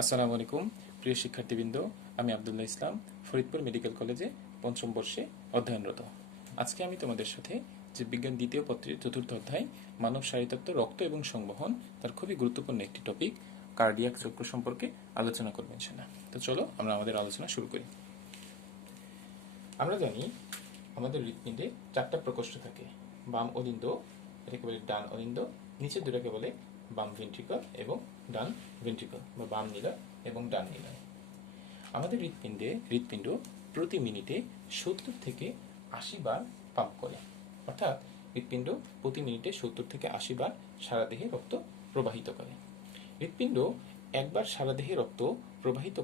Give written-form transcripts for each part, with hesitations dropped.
আসসালামু আলাইকুম প্রিয় শিক্ষার্থীবৃন্দ, আমি আব্দুল্লাহ ইসলাম, ফরিদপুর মেডিকেল কলেজে পঞ্চম বর্ষে অধ্যয়নরত। আজকে আমি তোমাদের সাথে যে বিজ্ঞান দ্বিতীয় পত্রের চতুর্থ অধ্যায় মানব শারীরতত্ত্ব, রক্ত এবং সংবহন, তার খুবই গুরুত্বপূর্ণ একটি টপিক কার্ডিয়াক চক্র সম্পর্কে আলোচনা করব ইনশাআল্লাহ। তো চলো আমরা আমাদের আলোচনা শুরু করি। আমরা জানি আমাদের হৃৎপিণ্ডে চারটা প্রকোষ্ঠ থাকে। বাম অলিন্দ, এটাকে বলে ডান অলিন্দ, নিচের দুটাকে বলে বাম ভেন্ট্রিকল এবং ডান ভেন্ট্রিকল বা বাম নিলয় এবং ডান নিলয়। আমাদের হৃৎপিণ্ড প্রতি মিনিটে 70 থেকে 80 বার পাম্প করে, অর্থাৎ হৃৎপিণ্ড প্রতি মিনিটে 70 থেকে 80 বার সারা দেহে রক্ত প্রবাহিত করে। হৃৎপিণ্ড একবার সারা দেহে রক্ত প্রবাহিত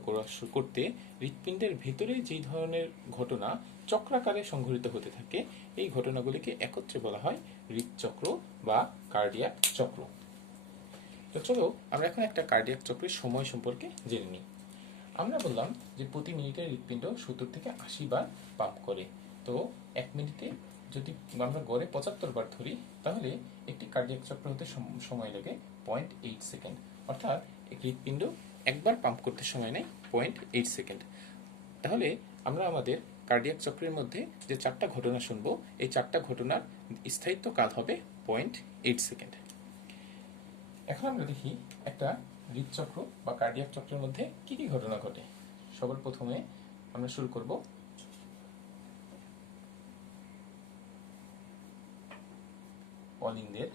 করতে হৃৎপিণ্ডের ভেতরে যেই ধরনের ঘটনা চক্রাকারে সংঘটিত হতে থাকে, এই ঘটনাগুলিকে একত্রে বলা হয় হৃৎচক্র বা কার্ডিয়াক চক্র। তো চলো আমরা এখন একটা কার্ডিয়াক চক্রের সময় সম্পর্কে জেনে নিই। আমরা বললাম যে প্রতি মিনিটে হৃৎপিণ্ড 70 থেকে 80 বার পাম্প করে। তো এক মিনিটে যদি আমরা গড়ে 75 বার ধরি, তাহলে একটি কার্ডিয়াক চক্র হতে সময় লাগে 0.8 সেকেন্ড, অর্থাৎ হৃৎপিণ্ড একবার পাম্প করতে সময় নেয় 0.8 সেকেন্ড। তাহলে আমরা আমাদের কার্ডিয়াক চক্রের মধ্যে যে চারটা ঘটনা শুনবো, এই চারটা ঘটনার স্থায়িত্ব কাল হবে 0.8 সেকেন্ড। এখন আমরা দেখি একটা হৃদচক্র বা কার্ডিয়াক চক্রের মধ্যে কি কি ঘটনা ঘটে। সবার প্রথমে আমরা শুরু করব অলিন্দের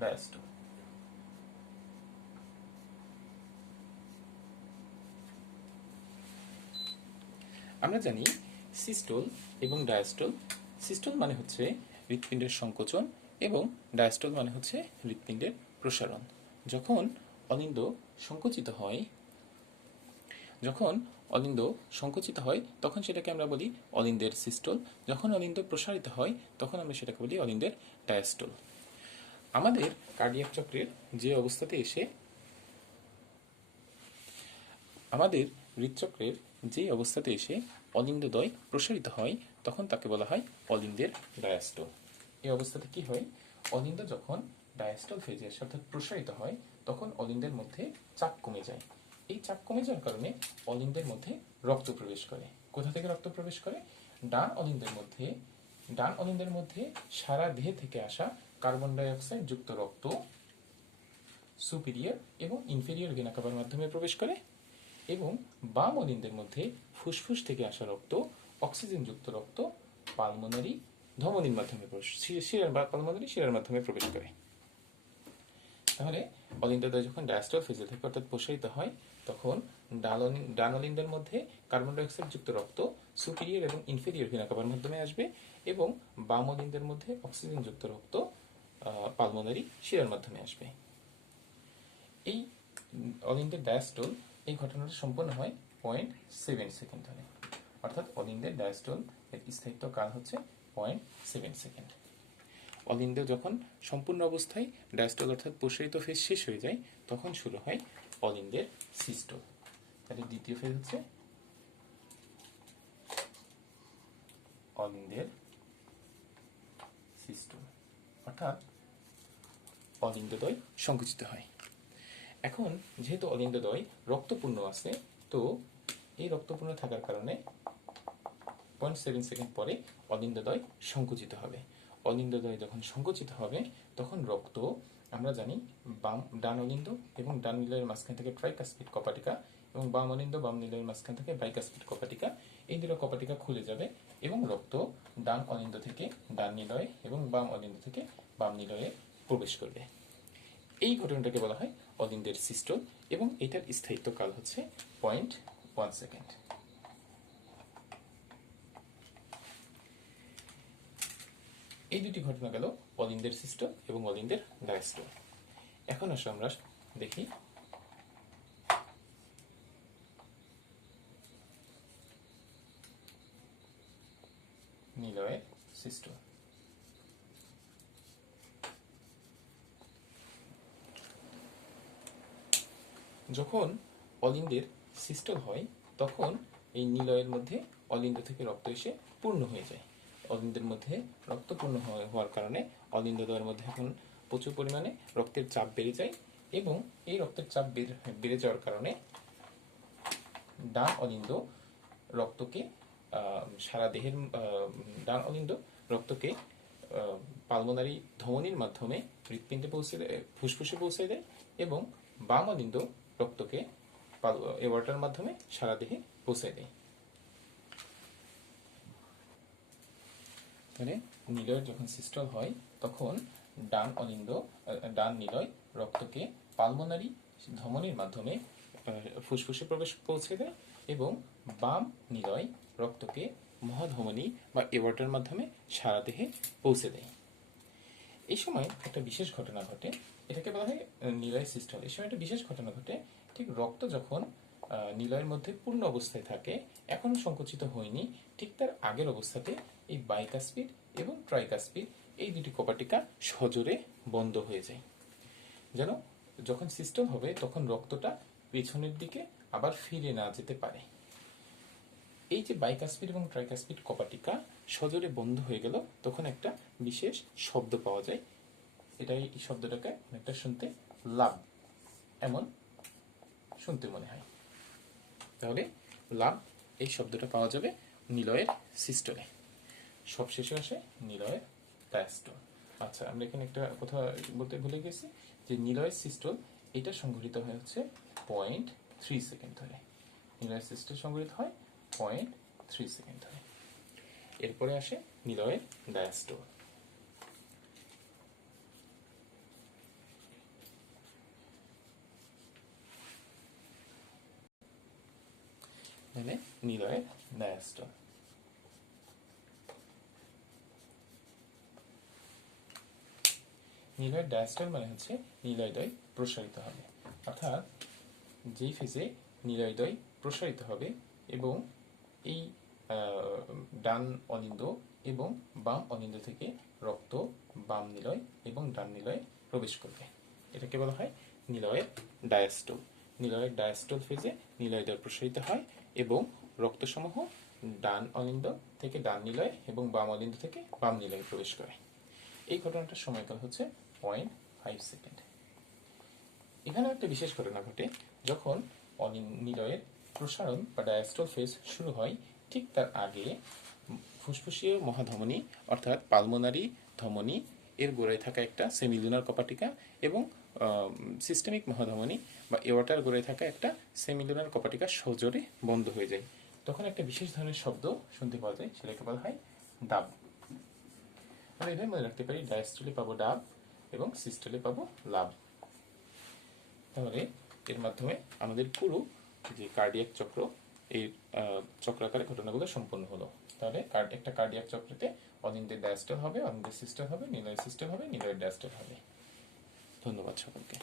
ডায়াস্টল। আমরা জানি সিস্টোল এবং ডায়াস্টল। সিস্টোল মানে হচ্ছে হৃৎপিণ্ডের সংকোচন এবং ডায়াস্টল মানে হচ্ছে হৃৎপিণ্ডের প্রসারণ। যখন অলিন্দ সংকুচিত হয় তখন সেটাকে আমরা বলি অলিন্দের সিস্টোল। যখন অলিন্দ প্রসারিত হয় তখন আমরা সেটাকে বলি অলিন্দের ডায়াস্টল। আমাদের কার্ডিয়াক চক্রের যে অবস্থাতে এসে আমাদের হৃদচক্রের যে অবস্থাতে এসে অলিন্দদ্বয় প্রসারিত হয় তখন তাকে বলা হয় অলিন্দের ডায়াস্টল। এই অবস্থাতে কি হয়, অলিন্দ যখন ডায়াস্টল ফেজে আসে অর্থাৎ প্রসারিত হয়, তখন অলিন্দের মধ্যে চাপ কমে যায়। এই চাপ কমে যাওয়ার কারণে অলিন্দের মধ্যে রক্ত প্রবেশ করে। কোথা থেকে রক্ত প্রবেশ করে? ডান অলিন্দের মধ্যে সারা দেহ থেকে আসা কার্বন ডাই অক্সাইড যুক্ত রক্ত সুপিরিয়র এবং ইনফেরিয়র ভেনা কাভার মাধ্যমে প্রবেশ করে, এবং বাম অলিন্দের মধ্যে ফুসফুস থেকে আসা রক্ত, অক্সিজেনযুক্ত রক্ত পালমোনারি ধমনীর মাধ্যমে পালমোনারি শিরার মাধ্যমে প্রবেশ করে। তাহলে অলিন্দদ্বয় যখন ডায়াস্টল ফেজে থাকে অর্থাৎ প্রসারিত হয়, তখন ডান অলিন্দের মধ্যে কার্বন ডাইঅক্সাইড যুক্ত রক্ত সুপিরিয়র এবং ইনফেরিয়র ভেনা কাভার মাধ্যমে আসবে, এবং বাম অলিন্দের মধ্যে অক্সিজেনযুক্ত রক্ত পালমোনারি শিরার মাধ্যমে আসবে। এই অলিন্দের ডায়াস্টল, এই ঘটনাটা সম্পন্ন হয় 0.7 সেকেন্ড ধরে, অর্থাৎ অলিন্দের ডায়াস্টল এর স্থায়িত্ব কাল হচ্ছে 0.7 সেকেন্ড। অলিন্দ যখন সম্পূর্ণ অবস্থায় ডায়াস্টল অর্থাৎ প্রসারিত ফেজ শেষ হয়ে যায়, তখন শুরু হয় অলিন্দের সিস্টোল। তাহলে দ্বিতীয় ফেজ হচ্ছে অলিন্দের সিস্টোল, অর্থাৎ অলিন্দদ্বয় সংকুচিত হয়। এখন যেহেতু অলিন্দদ্বয় রক্তপূর্ণ আছে, তো এই রক্তপূর্ণ থাকার কারণে 0.7 সেকেন্ড পরে অলিন্দদ্বয় সংকুচিত হবে। অলিন্দদ্বয় যখন সংকুচিত হবে তখন রক্ত, আমরা জানি ডান অলিন্দ এবং ডান নিলয়ের মাঝখান থেকে ট্রাইকাসপিড কপাটিকা এবং বাম অলিন্দ বাম নিলয়ের মাঝখান থেকে বাইকাসপিড কপাটিকা, এই দুটো কপাটিকা খুলে যাবে এবং রক্ত ডান অলিন্দ থেকে ডান নিলয়ে এবং বাম অলিন্দ থেকে বাম নিলয়ে প্রবেশ করবে। এই ঘটনাটাকে বলা হয় অলিন্দের সিস্টোল এবং এটার স্থায়িত্ব কাল হচ্ছে 0.1 সেকেন্ড। এই দুটি ঘটনা গেল অলিন্দের সিস্টোল এবং অলিন্দের ডায়াস্টল। এখন আসো আমরা দেখি নিলয়ের সিস্টোল। যখন অলিন্দের সিস্টোল হয় তখন এই নিলয়ের মধ্যে অলিন্দ থেকে রক্ত এসে পূর্ণ হয়ে যায়। অলিন্দের মধ্যে রক্ত পূর্ণ হওয়ার কারণে অলিন্দদ্বয়ের মধ্যে এখন প্রচুর পরিমাণে রক্তের চাপ বেড়ে যায় এবং এই রক্তের চাপ বেড়ে যাওয়ার কারণে ডান অলিন্দ রক্তকে সারা দেহের ডান অলিন্দ রক্তকে পালমোনারি ধমনির মাধ্যমে হৃৎপিণ্ডে পৌঁছে দেয়, ফুসফুসে পৌঁছে দেয় এবং বাম অলিন্দ রক্তকে এওয়ার্টার মাধ্যমে সারা দেহে পৌঁছে দেয়। মানে নিলয়ের যখন সিস্টল হয় তখন ডান নিলয় রক্তকে পালমোনারি ধমনির মাধ্যমে ফুসফুসে পৌঁছে দেয় এবং বাম নিলয় রক্তকে মহাধমনী বা এওয়ার্টার মাধ্যমে সারা দেহে পৌঁছে দেয়। এই সময় একটা বিশেষ ঘটনা ঘটে, এটাকে বলা হয় নিলয় সিস্টল। এই সময় একটা বিশেষ ঘটনা ঘটে, ঠিক রক্ত যখন নিলয়ের মধ্যে পূর্ণ অবস্থায় থাকে, এখনো সংকুচিত হয়নি, ঠিক তার আগের অবস্থাতে এই বাইকাস্পিড এবং ট্রাইকাস্পিড এই দুটি কপাটিকা সজোরে বন্ধ হয়ে যায়। যেন যখন সিস্টল হবে তখন রক্তটা পেছনের দিকে আবার ফিরে না যেতে পারে। এই যে বাইকাস্পিড এবং ট্রাইকাস্পিড কপাটিকা সজোরে বন্ধ হয়ে গেল, তখন একটা বিশেষ শব্দ পাওয়া যায়। এই শব্দটাকে অনেকটা শুনতে লাভ এমন শুনতে মনে হয়। তাহলে লাভ এই শব্দটা পাওয়া যাবে নিলয়ের সিস্টলে। সবশেষে আসে নিলয়ের ডায়াস্টল। আচ্ছা, আমরা এখানে একটা কথা বলতে ভুলে গেছি যে নিলয়ের সিস্টল এটা সংঘটিত হয় হচ্ছে 0.3 সেকেন্ড ধরে। নিলয়ের সিস্টল সংঘটিত হয় 0.3 সেকেন্ড ধরে। এরপরে আসে নিলয়ের ডায়াস্টল। মানে নিলয়ের ডায়াস্টল। নিলয়ের ডায়াস্টল মানে হচ্ছে নিলয়দ্বয় প্রসারিত হবে, অর্থাৎ যেই ফেজে নিলয়দ্বয় প্রসারিত হবে এবং এই ডান অলিন্দ এবং বাম অলিন্দ থেকে রক্ত বাম নিলয় এবং ডান নিলয়ে প্রবেশ করবে, এটাকে বলা হয় নিলয়ের ডায়াস্টল। নিলয়ের ডায়াস্টল ফেজে নিলয়দ্বয় প্রসারিত হয় এবং রক্তসমূহ ডান অলিন্দ থেকে ডান নিলয় এবং বাম অলিন্দ থেকে বাম নিলয়ে প্রবেশ করে। এই ঘটনাটার সময়কাল হচ্ছে 0.5 সেকেন্ড। এখানে একটা বিশেষ ঘটনা ঘটে, যখন নিলয়ের প্রসারণ বা ডায়াস্টল ফেজ শুরু হয়, ঠিক তার আগে ফুসফুসীয় মহাধমনী অর্থাৎ পালমোনারি ধমনী এর গোড়ায় থাকা একটা সেমিলুনার কপাটিকা এবং সিস্টেমিক মহাধমনী বা এওয়াটার গোড়ায় থাকা একটা সেমিলুনার কপাটিকা সজোরে বন্ধ হয়ে যায়। তখন একটা বিশেষ ধরনের শব্দ শুনতে পাওয়া যায়, সেটাকে বলা হয় দাব। আমরা এভাবে মনে রাখতে পারি, ডায়াস্টলে পাবো ডাব এবং সিস্টলে পাবো লাভ। তাহলে এর মাধ্যমে আমাদের পুরো যে কার্ডিয়াক চক্র, এই চক্রাকারে ঘটনাগুলো সম্পন্ন হলো। তাহলে একটা কার্ডিয়াক চক্রতে অলিন্দের ডায়াস্টল হবে, অলিন্দের সিস্টল হবে, নিলয়ের সিস্টল হবে, নিলয়ের ডায়াস্টল হবে। ধন্যবাদ সকলকে।